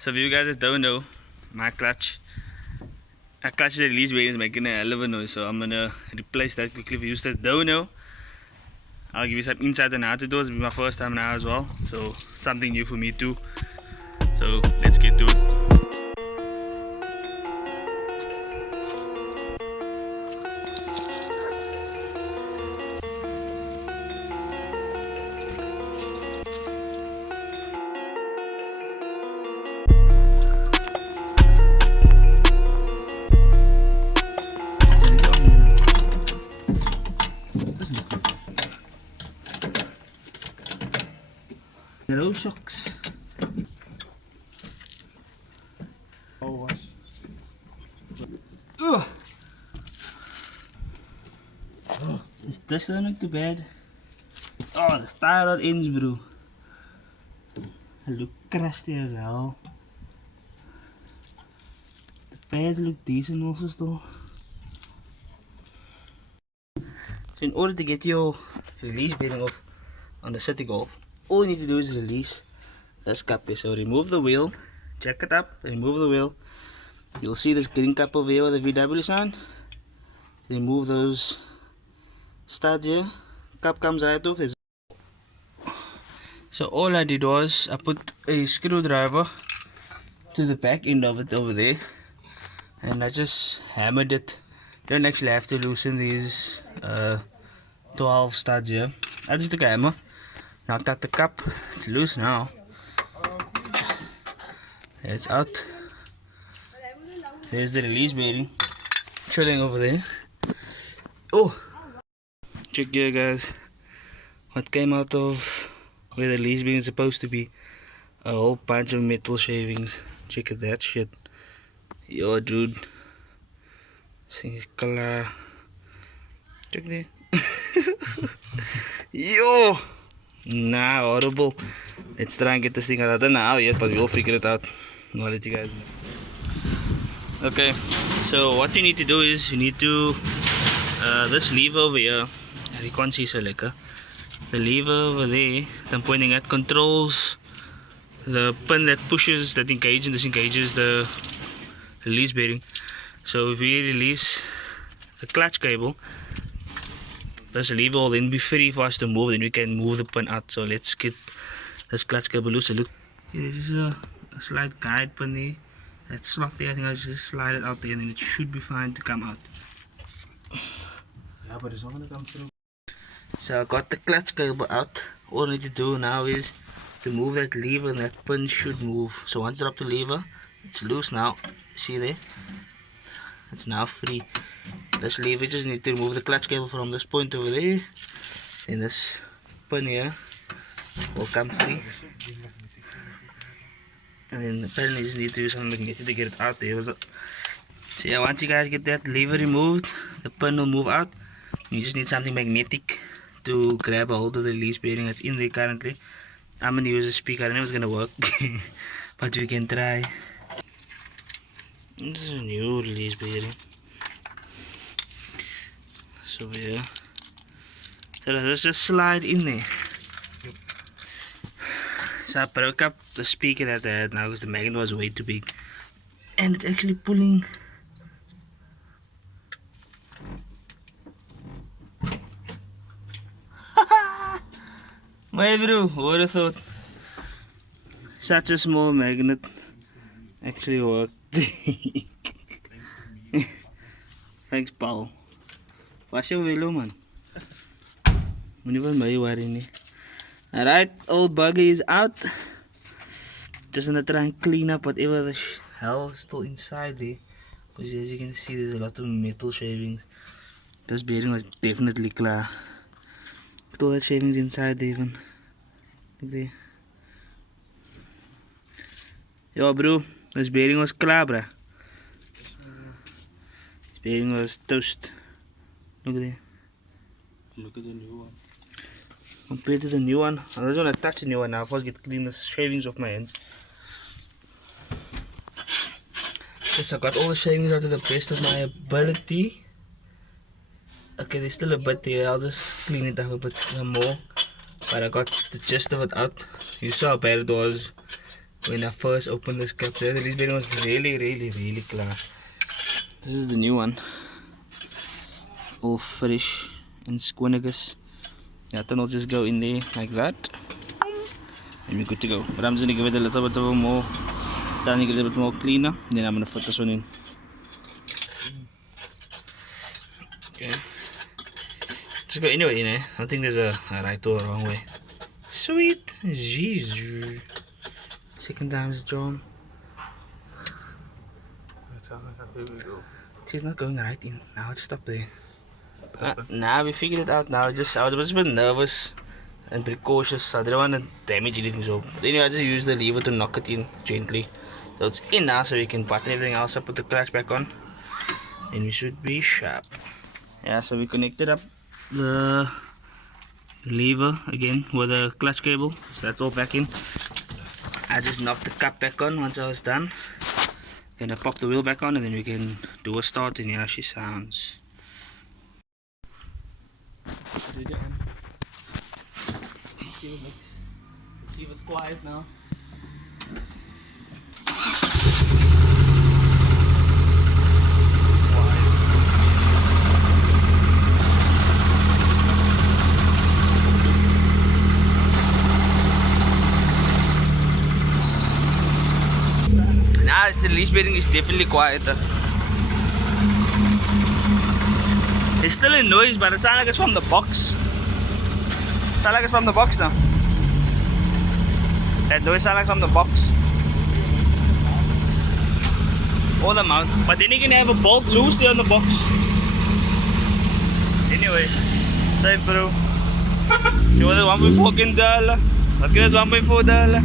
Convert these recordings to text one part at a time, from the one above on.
So if you guys don't know, my clutch release bearing is making a hell of a noise, so I'm gonna replace that quickly. If you just don't know, I'll give you some insight on how to do it. It's my first time now as well, so something new for me too. So let's get to it. No shocks. Oh, Ugh. Oh, is this dan ook too bad? Oh, the tire ends, bro. It look crusty as hell. The pads look decent also still. So in order to get your release bearing off on the Citi Golf, all you need to do is release this cap here. So remove the wheel, jack it up, remove the wheel. You'll see this green cap over here with the VW sign. Remove those studs here. Cap comes right off. So all I did was I put a screwdriver to the back end of it over there, and I just hammered it. You don't actually have to loosen these 12 studs here. I just took a hammer. Now cut the cap. It's loose now. It's out. There's the release bearing chilling over there. Oh, check here, guys. What came out of where the release bearing is supposed to be? A whole bunch of metal shavings. Check at that shit. Yo, dude. See color. Check there. Yo. Nah, horrible. Let's try and get this thing out. I don't know how yet, but we'll figure it out. I'll let you guys know. Okay, so what you need to do is you need to this lever over here. You can't see so lekker. The lever over there that I'm pointing at controls the pin that pushes, that engages and disengages the release bearing. So if we release the clutch cable, this lever will then be free for us to move, then we can move the pin out. So let's get this clutch cable loose. So look, here is a slight guide pin there. That slot there, I think I'll just slide it out there and then it should be fine to come out. yeah, but it's not gonna come through. So I got the clutch cable out. All I need to do now is to move that lever and that pin should move. So once you drop the lever, it's loose now. See there? It's now free. This lever, just need to remove the clutch cable from this point over there. And this pin here will come free. And then apparently you just need to use something magnetic to get it out there. So yeah, once you guys get that lever removed, the pin will move out. You just need something magnetic to grab a hold of the release bearing that's in there currently. I'm gonna use a speaker. I don't know if it's gonna work, but we can try. This is a new release bearing. So yeah, so let's just slide in there. So I broke up the speaker that I had now because the magnet was way too big, and it's actually pulling. My bro, what would have thought such a small magnet actually worked. Thanks, Paul. Was jou wel, man? Moenie van my worry nie. Alright, old buggy is out. Just gonna try and clean up whatever the hell is still inside there. Because as you can see, there's a lot of metal shavings. This bearing was definitely clear. Look at all that shavings inside there even. Look there. Yo bro, this bearing was clear, bruh. This bearing was toast. Look there. Look at the new one. Compared to the new one, I don't want to touch the new one now. First get clean the shavings off my hands. Yes, I got all the shavings out to the best of my ability. Okay, there's still a bit there. I'll just clean it up a bit more. But I got the gist of it out. You saw how bad it was. when I first opened this cup. The release bearing was really clear. This is the new one. All fresh and squinigus. Yeah, then I'll just go in there like that. And we're good to go. But I'm just gonna give it a little bit of a more, trying to get a little bit more cleaner. Then I'm gonna put this one in. Okay. Just go anyway, you know. I don't think there's a right or a wrong way. Sweet. Jeez. Second time's the charm. It's not going right in. Now it's stopped there. Nah, we figured it out now. I was a bit nervous and precautious. I didn't want to damage anything, so but anyway, I just used the lever to knock it in gently. So it's in now, so we can button everything else up, put the clutch back on, and we should be sharp. Yeah, so we connected up the lever again with the clutch cable, so that's all back in. I just knocked the cup back on once I was done. Gonna pop the wheel back on, and then we can do a start, and here she sounds. Let's see what makes. Let's see if it's quiet now. Nah, the release bearing is definitely quieter. It's still a noise, but it sounds like it's from the box. It sounds like it's from the box now. That noise sounds like from the box. Or the mount. But then you can have a bolt loose there on the box. Anyway, safe bro. See what is 1.4 can dollar? What is 1.4 dollar?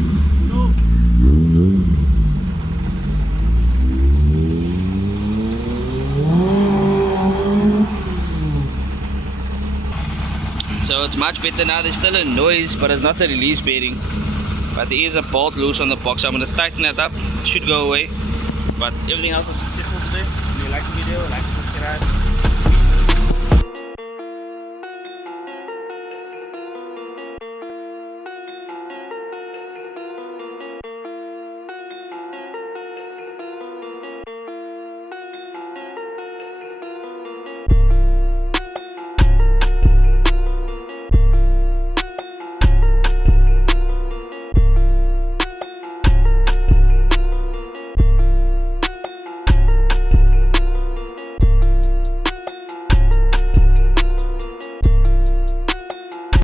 So it's much better now. There's still a noise, but it's not the release bearing. But there is a bolt loose on the box. So I'm going to tighten that up. It should go away. But everything else is successful today. If you like the video, like and subscribe.